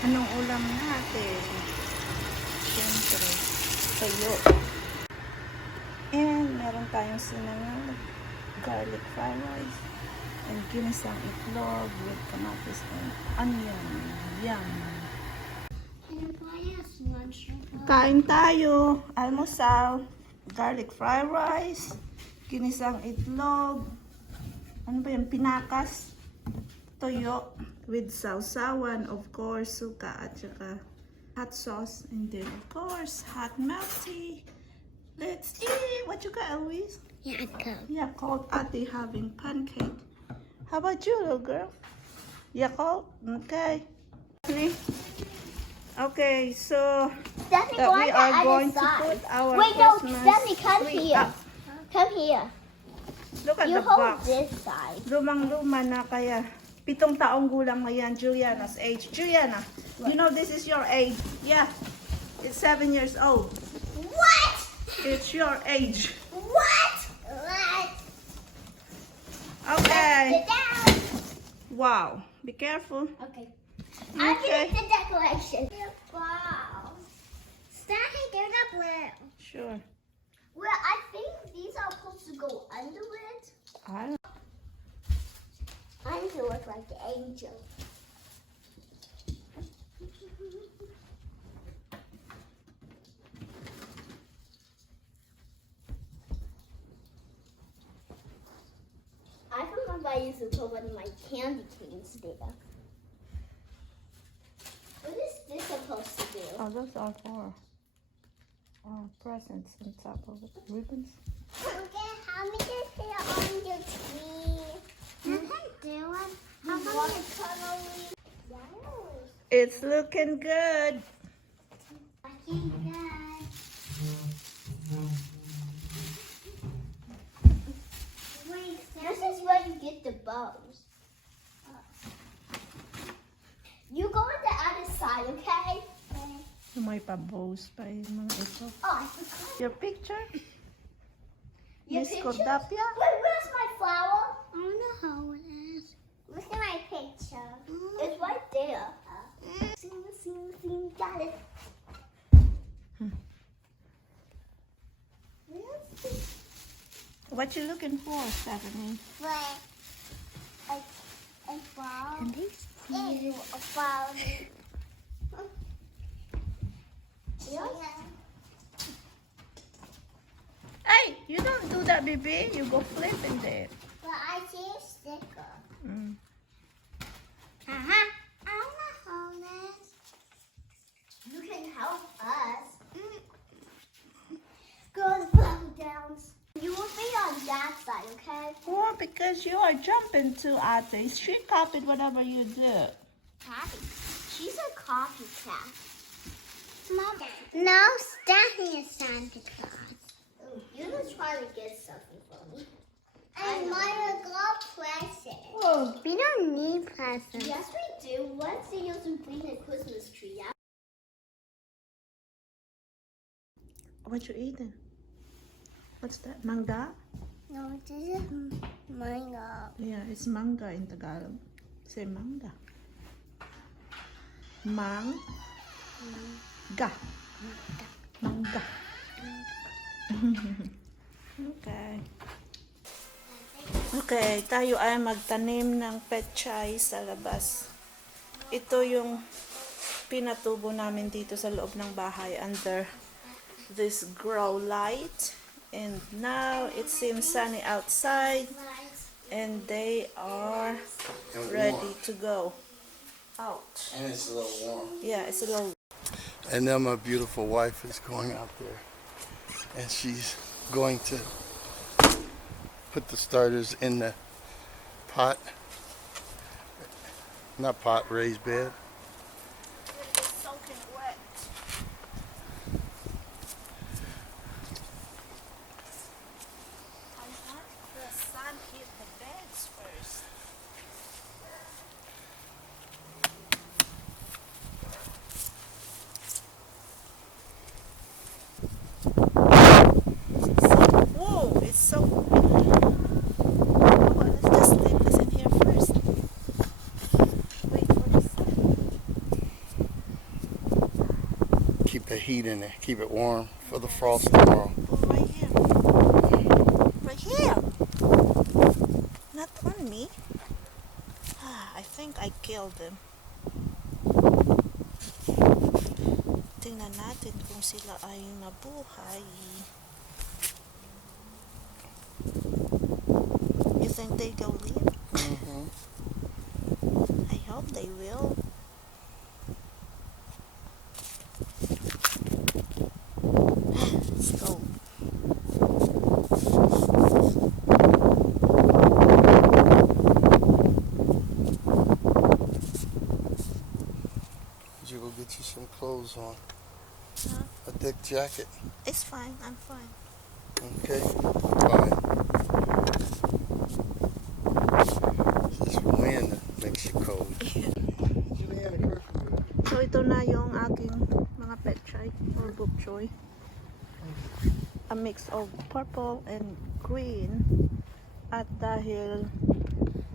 Anong ulam natin? Siyempre, tuyo. And meron tayong sinangag, garlic fried rice, and ginisang itlog with kamatis and onion. Yum! Kain tayo. Almusal, garlic fried rice, ginisang itlog, ano ba yung pinakas? Toyo with sausawan, of course, suka at saka hot sauce, and then of course hot melty. Let's eat. What you got, Eloise? Yeah, cold. Yeah, cold. Ate having pancake. How about you, little girl? Yeah, cold. Okay. Okay, so Stephanie, we are going to put our Wait, no, Christmas Stephanie, come tree here. up. Come here. Look at You the hold box. this side. Lumang-luma na kaya. 7 taong gulang na yan, Juliana's age. Juliana, you know this is your age. Yeah, it's 7 years old. What? It's your age. What? What? Okay. Sit down. Wow. Be careful. Okay. I'm Okay. gonna the decoration. Wow. Stephanie, give the blue. Sure. Well, I think these are supposed to go under it. I don't. I need to look like an angel. I remember I used to put one of my candy canes there. What is this supposed to do? Oh, those are for presents on top of it. Ribbons. Okay, how many put on your tree? You can do it. How many coloring? It's looking good. Looking good. Wait, this is where you get the bows. You go on the other side, okay? May pa-bows pa yung mga ito. Oh, I forgot. Your picture? Your Miss picture? Cordapia? Wait, where's my flower? I don't know how it is. Look at my picture. It's right there. Sing, got it. What you looking for, Stephanie? Wait. A flower. Ew, a flower. Hey, you don't do that, baby. You go flip in there. But I see a sticker. Mm. Uh-huh. I don't know how this. You can help us. Go the flower downs. You will be on that side, okay? Well, because you are jumping too, Ate. She copied whatever you do. Copy. She's a copycat. Mom. No, Stephanie is Santa Claus. Oh, you're just trying to get something from me. And mine got presents. Oh. We don't need presents. Yes, we do. Once they use to bring a Christmas tree out. What you eating? What's that? Manga? No, this is mango. Yeah, it's manga in Tagalog. Say manga. Manga. Manga. Okay. Okay, tayo ay magtanim ng pechay sa labas. Ito yung pinatubo namin dito sa loob ng bahay under this grow light. And now it seems sunny outside and they are ready to go out. And it's a little warm. Yeah, it's a little. And now my beautiful wife is going out there. And she's going to put the starters in the pot. Not pot, raised bed. It's soaking wet. I want the sun hit the beds first. Whoa, it's so. Let's just leave this in here first. Wait for the sun. keep the heat in there, keep it warm for the frost tomorrow. Oh, right here. Right here. Not on me. I think I killed them. Tingnan natin kung sila ay nabuhay. You think they go live? I hope they will. Let's go. You go get you some clothes on. Huh? A thick jacket. It's fine. I'm fine. Okay. Fine. This wind that makes you cold. So ito na yung aking mga pechay or bokchoy. A mix of purple and green. At dahil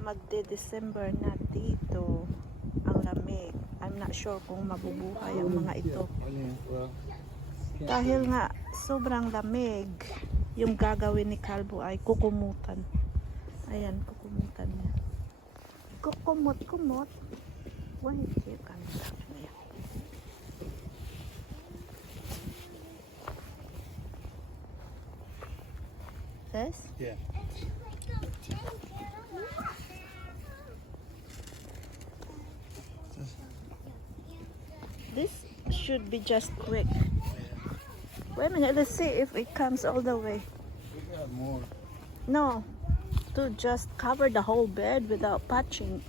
magde-December na dito ang lamig, I'm not sure kung mabubuhay ang mga ito. Dahil nga sobrang lamig, yung gagawin ni Kalbo ay kukumutan. Ayan, kukumutan niya. Kukumot. Why is it coming down here? This? Yeah. This should be just quick. Wait a minute, let's see if it comes all the way. We got more. No, to just cover the whole bed without patching.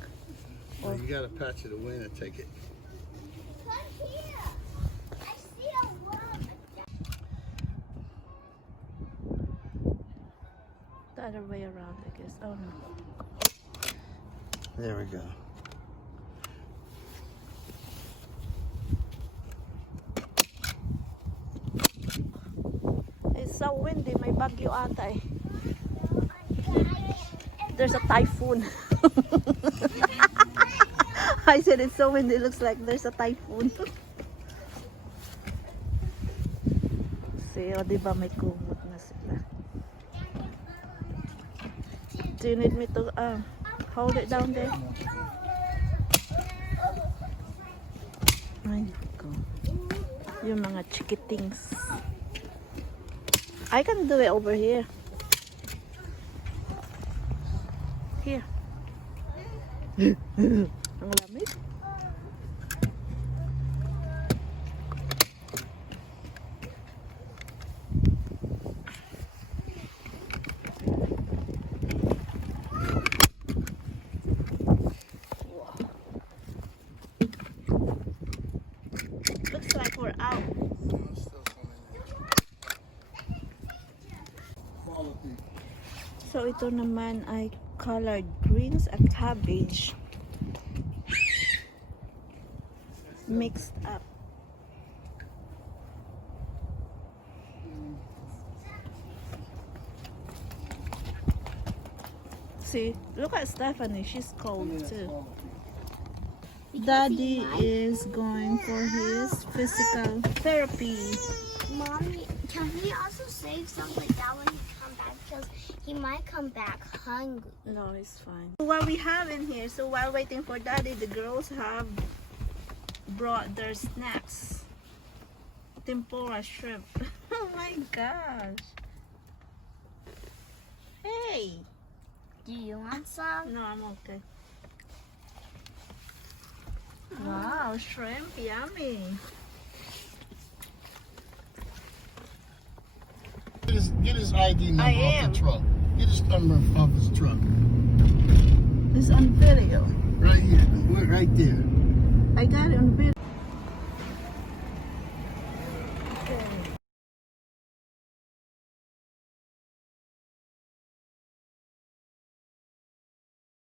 Well, you got a patch of the wind to take it. Come here. I see a worm. The other way around, I guess. Oh no. There we go. It's so windy, may bagyo ata eh. There's a typhoon. I said it's so windy, it looks like there's a typhoon. See, o diba may kumot na sila. Do you need me to hold it down there? Ay, nako. Yung mga chikitings. I can do it over here. Here. Ang lamig. Looks like we're out. So ito naman ay colored greens at cabbage mixed up. See, look at Stephanie, she's cold too. Daddy is going for his physical therapy. Mommy, can we also save some like that when he come back? Because he might come back hungry. No, it's fine. What we have in here, so while waiting for Daddy, the girls have brought their snacks. Tempura shrimp. Oh my gosh. Hey. Do you want some? No, I'm okay. Wow, shrimp, yummy. Get his ID number I off am. the truck. Get his number off his truck. It's on video. Right here. Right there. I got it on video.